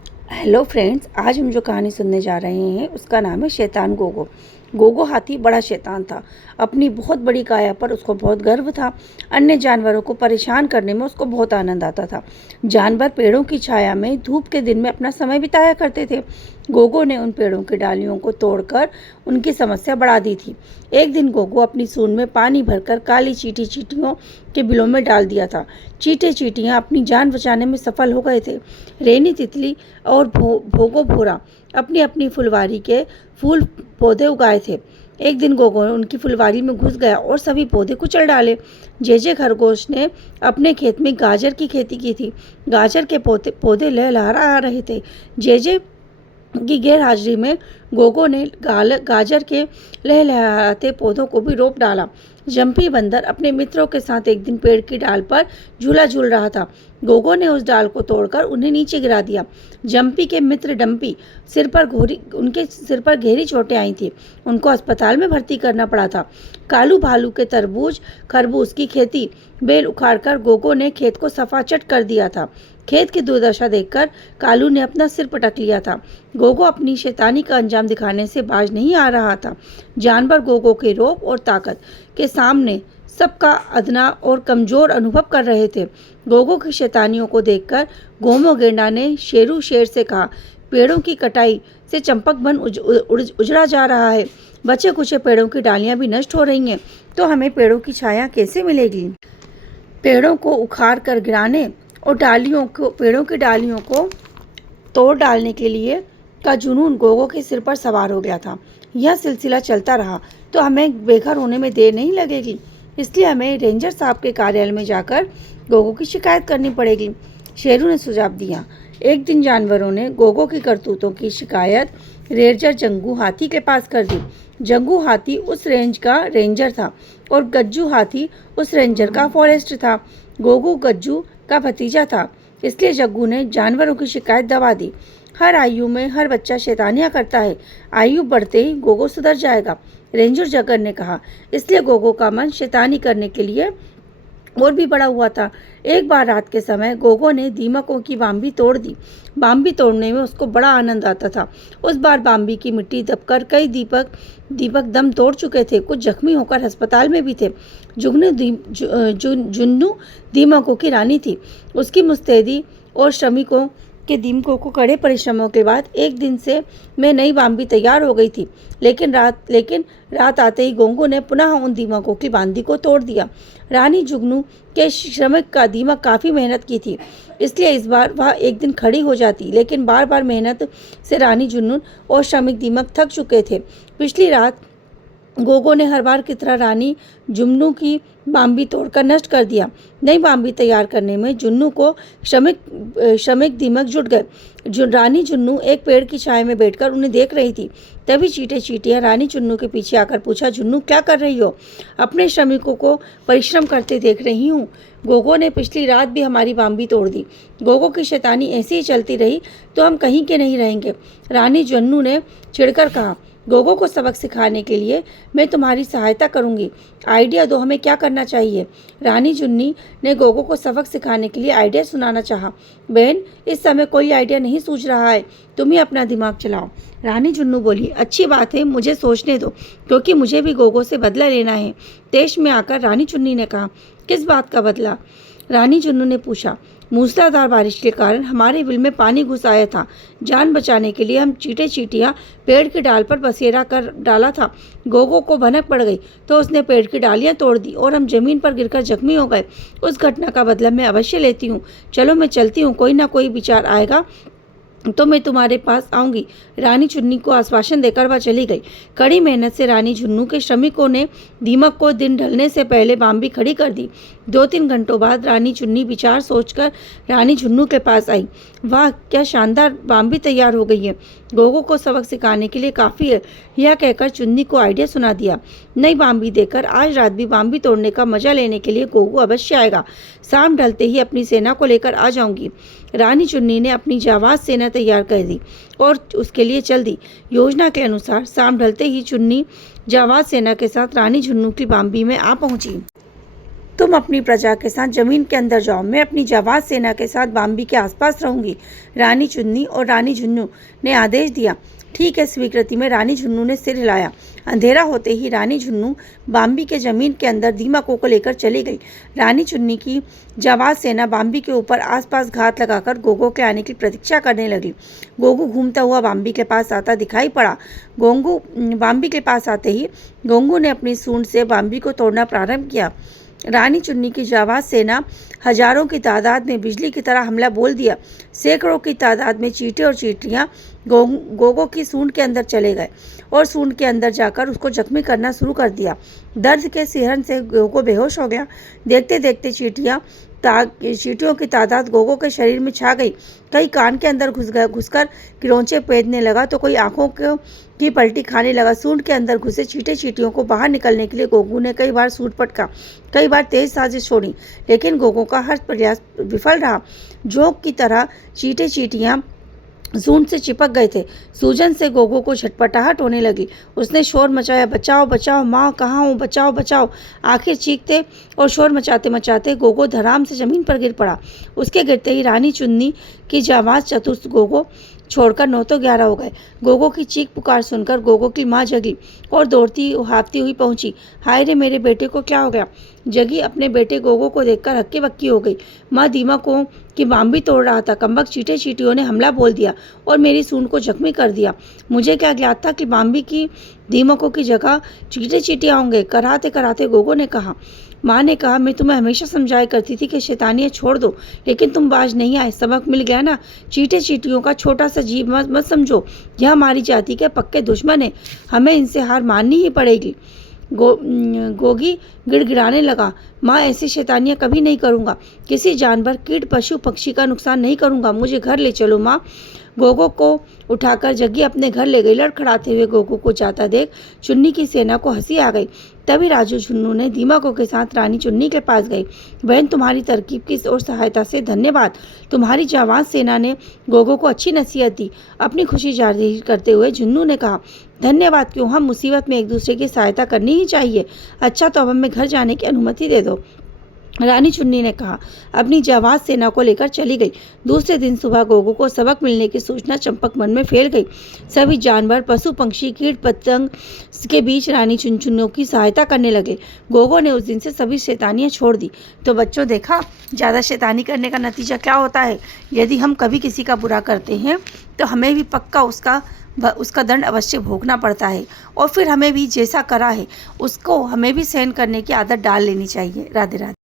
Hello friends, आज हम जो कहानी सुनने जा रहे हैं उसका नाम है शैतान गोगो। गोगो हाथी बड़ा शैतान था। अपनी बहुत बड़ी काया पर उसको बहुत गर्व था। अन्य जानवरों को परेशान करने में उसको बहुत आनंद आता था। जानवर पेड़ों की छाया में धूप के दिन में अपना समय बिताया करते थे। गोगो ने उन पेड़ों की डालियों को तोड़कर उनकी समस्या बढ़ा दी थी। एक दिन गोगो अपनी सूंड में पानी भरकर काली चींटी चींटियों के बिलों में डाल दिया था। चींटे चींटियां अपनी जान बचाने में सफल हो गए थे। रेनी तितली और भोगो भोरा अपनी अपनी फुलवारी के फूल पौधे उगाए थे। एक दिन गोगो उनकी फुलवारी में घुस गया और सभी पौधे कुचल डाले। जेजे खरगोश ने अपने खेत में गाजर की खेती की थी। गाजर के पौधे लहलहा रहे थे। जेजे की गैर हाजिरी में गोगो ने गाजर के लहलहाते पौधों को भी रोप डाला। जंपी बंदर अपने मित्रों के साथ एक दिन पेड़ की डाल पर झूला झूल रहा था। गोगो ने उस डाल को तोड़कर उन्हें नीचे गिरा दिया। जंपी के मित्र डंपी उनके सिर पर गहरी चोटें आई थी। उनको अस्पताल में भर्ती करना पड़ा था। कालू भालू के तरबूज खरबूज की खेती बेल उखाड़कर गोगो ने खेत को सफाचट कर दिया था। खेत की दुर्दशा देखकर कालू ने अपना सिर पटक लिया था। गोगो अपनी शैतानी का अंजाम दिखाने से बाज नहीं आ रहा था। जानवर गोगो के रौब और ताकत के सामने सबका अदना और कमजोर अनुभव कर रहे थे। गोगो की शैतानियों को देखकर गोमो गेंडा ने शेरू शेर से कहा, पेड़ों की कटाई से चंपक वन उजड़ा जा रहा है। बचे कुचे पेड़ों की डालियां भी नष्ट हो रही हैं, तो हमें पेड़ों की छाया कैसे मिलेगी? पेड़ों को उखाड़ कर गिराने और पेड़ों की डालियों को तोड़ डालने के लिए का जुनून गोगो के सिर पर सवार हो गया था। यह सिलसिला चलता रहा तो हमें बेघर होने में देर नहीं लगेगी, इसलिए हमें रेंजर साहब के कार्यालय में जाकर गोगो की शिकायत करनी पड़ेगी। शेरू ने सुझाव दिया। एक दिन जानवरों ने गोगो की करतूतों की शिकायत रेंजर जंगू हाथी के पास कर दी। जंगू हाथी उस रेंज का रेंजर था और गज्जू हाथी उस रेंजर का फॉरेस्ट था। गोगो गज्जू का भतीजा था, इसलिए जग्गू ने जानवरों की शिकायत दबा दी। हर आयु में हर बच्चा शैतानियां करता है, आयु बढ़ते ही गोगो सुधर जाएगा, रेंजर जगर ने कहा। इसलिए गोगो का मन शैतानी करने के लिए और भी बड़ा हुआ था। एक बार रात के समय गोगो ने दीमकों की बाम्बी तोड़ दी। बाम्बी तोड़ने में उसको बड़ा आनंद आता था। उस बार बाम्बी की मिट्टी दबकर कई दीपक दम तोड़ चुके थे, कुछ जख्मी होकर अस्पताल में भी थे। जुन्नू दीमकों की रानी थी। उसकी मुस्तैदी और श्रमिकों के दीमकों को कड़े परिश्रमों के बाद एक दिन से में नई बाम्बी तैयार हो गई थी। लेकिन रात आते ही गोंगो ने पुनः उन दीमकों की बांदी को तोड़ दिया। रानी जुगनू के श्रमिक का दीमक काफ़ी मेहनत की थी, इसलिए इस बार वह एक दिन खड़ी हो जाती, लेकिन बार बार मेहनत से रानी जुन्नू और श्रमिक दीमक थक चुके थे। पिछली रात गोगो ने हर बार की तरह रानी जुन्नू की बाम्बी तोड़कर नष्ट कर दिया। नई बाम्बी तैयार करने में जुन्नू को श्रमिक दीमक जुट गए। रानी जुन्नू एक पेड़ की छाया में बैठकर उन्हें देख रही थी। तभी चींटे चींटियां रानी जुन्नू के पीछे आकर पूछा, जुन्नू क्या कर रही हो? अपने श्रमिकों को परिश्रम करते देख रही हूँ। गोगो ने पिछली रात भी हमारी बाम्बी तोड़ दी। गोगो की शैतानी ऐसी ही चलती रही तो हम कहीं के नहीं रहेंगे, रानी जुन्नू ने चिढ़कर कहा। गोगो को सबक सिखाने के लिए मैं तुम्हारी सहायता करूंगी। आइडिया दो, हमें क्या करना चाहिए? रानी जुन्नी ने गोगो को सबक सिखाने के लिए आइडिया सुनाना चाहा। बहन, इस समय कोई आइडिया नहीं सूझ रहा है, तुम ही अपना दिमाग चलाओ। रानी जुन्नू बोली, अच्छी बात है, मुझे सोचने दो, क्योंकि मुझे भी गोगो से बदला लेना है। तेज में आकर रानी जुन्नी ने कहा, किस बात का बदला? रानी जुन्नू ने पूछा। मूसलाधार बारिश के कारण हमारे बिल में पानी घुस आया था। जान बचाने के लिए हम चींटे चींटियां पेड़ की डाल पर बसेरा कर डाला था। गोगो को भनक पड़ गई तो उसने पेड़ की डालियां तोड़ दी और हम जमीन पर गिरकर जख्मी हो गए। उस घटना का बदला मैं अवश्य लेती हूँ। चलो मैं चलती हूँ, कोई ना कोई विचार आएगा तो मैं तुम्हारे पास आऊंगी। रानी जुन्नी को आश्वासन देकर वह चली गई। कड़ी मेहनत से रानी जुन्नू के श्रमिकों ने दीमक को दिन ढलने से पहले बाम्बी खड़ी कर दी। 2-3 घंटों बाद रानी जुन्नी विचार सोचकर रानी जुन्नू के पास आई। वाह, क्या शानदार बाम्बी तैयार हो गई है, गोगो को सबक सिखाने के लिए काफ़ी है, यह कहकर चुन्नी को आइडिया सुना दिया। नई बाम्बी देकर आज रात भी बाम्बी तोड़ने का मजा लेने के लिए गोगो अवश्य आएगा। शाम ढलते ही अपनी सेना को लेकर आ जाऊंगी। रानी चुन्नी ने अपनी जाबाज सेना तैयार कर दी और उसके लिए चल दी। योजना के अनुसार शाम ढलते ही चुन्नी जाबाज सेना के साथ रानी जुन्नू की बाम्बी में आ पहुंची। तुम अपनी प्रजा के साथ जमीन के अंदर जाओ, मैं अपनी जाबाज सेना के साथ बाम्बी के आसपास रहूंगी। रानी चुन्नी और रानी झुन्नू ने आदेश दिया। ठीक है, स्वीकृति में रानी झुन्नू ने सिर हिलाया। अंधेरा होते ही रानी झुन्नू बाम्बी के जमीन के अंदर दीमकों को लेकर चली गई। रानी चुन्नी की जाबाज सेना बाम्बी के ऊपर आसपास घात लगाकर गोगो के आने की प्रतीक्षा करने लगी। गोगो घूमता हुआ बाम्बी के पास आता दिखाई पड़ा। गोंगू बाम्बी के पास आते ही गोंगू ने अपनी सूंड से बाम्बी को तोड़ना प्रारंभ किया। रानी चुन्नी की जाबाज सेना हजारों की तादाद में बिजली की तरह हमला बोल दिया। सैकड़ों की तादाद में चींटे और चींटियां गोगो की सूंड के अंदर चले गए और सूंड के अंदर जाकर उसको जख्मी करना शुरू कर दिया। दर्द के सिहरन से गोगो बेहोश हो गया। देखते देखते चींटियों की तादाद गोगो के शरीर में छा गई। कई कान के अंदर घुसकर किरोंचे पेदने लगा तो कोई आंखों की पलटी खाने लगा। सूंड के अंदर घुसे चींटियों को बाहर निकलने के लिए गोगो ने कई बार सूंड पटका, कई बार तेज साजिश छोड़ी, लेकिन गोगो का हर प्रयास विफल रहा। जोक की तरह चींटियां सूंड से चिपक गए थे। सूजन से गोगो को झटपटाहट होने लगी। उसने शोर मचाया, बचाओ बचाओ माँ, कहाँ हो, बचाओ बचाओ। आखिर चीखते और शोर मचाते मचाते गोगो धड़ाम से जमीन पर गिर पड़ा। उसके गिरते ही रानी चुन्नी की जाबाज चतुर गोगो छोड़कर 9 तो 11 हो गए। गोगो की चीख पुकार सुनकर गोगो की माँ जगी और दौड़ती हाँफती हुई पहुंची। हाय रे, मेरे बेटे को क्या हो गया? जगी अपने बेटे गोगो को देखकर हक्की बक्की हो गई। माँ दीमकों की बाम्बी तोड़ रहा था। कम्बक चींटियों ने हमला बोल दिया और मेरी सूंड को जख्मी कर दिया। मुझे क्या ज्ञात था कि बाम्बी की दीमकों की जगह चींटियां होंगे। कराते कराते गोगो ने कहा। माँ ने कहा, मैं तुम्हें हमेशा समझाया करती थी कि शैतानियाँ छोड़ दो, लेकिन तुम बाज नहीं आए। सबक मिल गया ना। चींटियों का छोटा सा जीव मत समझो। यह हमारी जाति के पक्के दुश्मन है। हमें इनसे हार माननी ही पड़ेगी। गोगी गिड़गिड़ाने लगा। माँ, ऐसी शैतानियाँ कभी नहीं करूँगा। किसी जानवर, कीट, पशु पक्षी का नुकसान नहीं करूँगा। मुझे घर ले चलो माँ। गोगो को उठाकर जग्गी अपने घर ले गई। लड़खड़ाते हुए गोगो को जाता देख चुन्नी की सेना को हंसी आ गई। तभी राजू झुन्नू ने दीमकों के साथ रानी चुन्नी के पास गई। बहन, तुम्हारी तरकीब की और सहायता से धन्यवाद। तुम्हारी जाबाज सेना ने गोगो को अच्छी नसीहत दी। अपनी खुशी जारी करते हुए झुन्नू ने कहा, धन्यवाद क्यों, हम मुसीबत में एक दूसरे की सहायता करनी ही चाहिए। अच्छा, तो अब हमें घर जाने की अनुमति दे दो। रानी चुन्नी ने कहा। अपनी जाबाज सेना को लेकर चली गई। दूसरे दिन सुबह गोगो को सबक मिलने की सूचना चंपक मन में फैल गई। सभी जानवर, पशु पक्षी, कीट पतंग के बीच रानी चुन्नियों की सहायता करने लगे। गोगो ने उस दिन से सभी शैतानियाँ छोड़ दी। तो बच्चों, देखा ज़्यादा शैतानी करने का नतीजा क्या होता है। यदि हम कभी किसी का बुरा करते हैं तो हमें भी पक्का उसका दंड अवश्य भोगना पड़ता है, और फिर हमें भी जैसा करा है उसको हमें भी सहन करने की आदत डाल लेनी चाहिए। राधे राधे।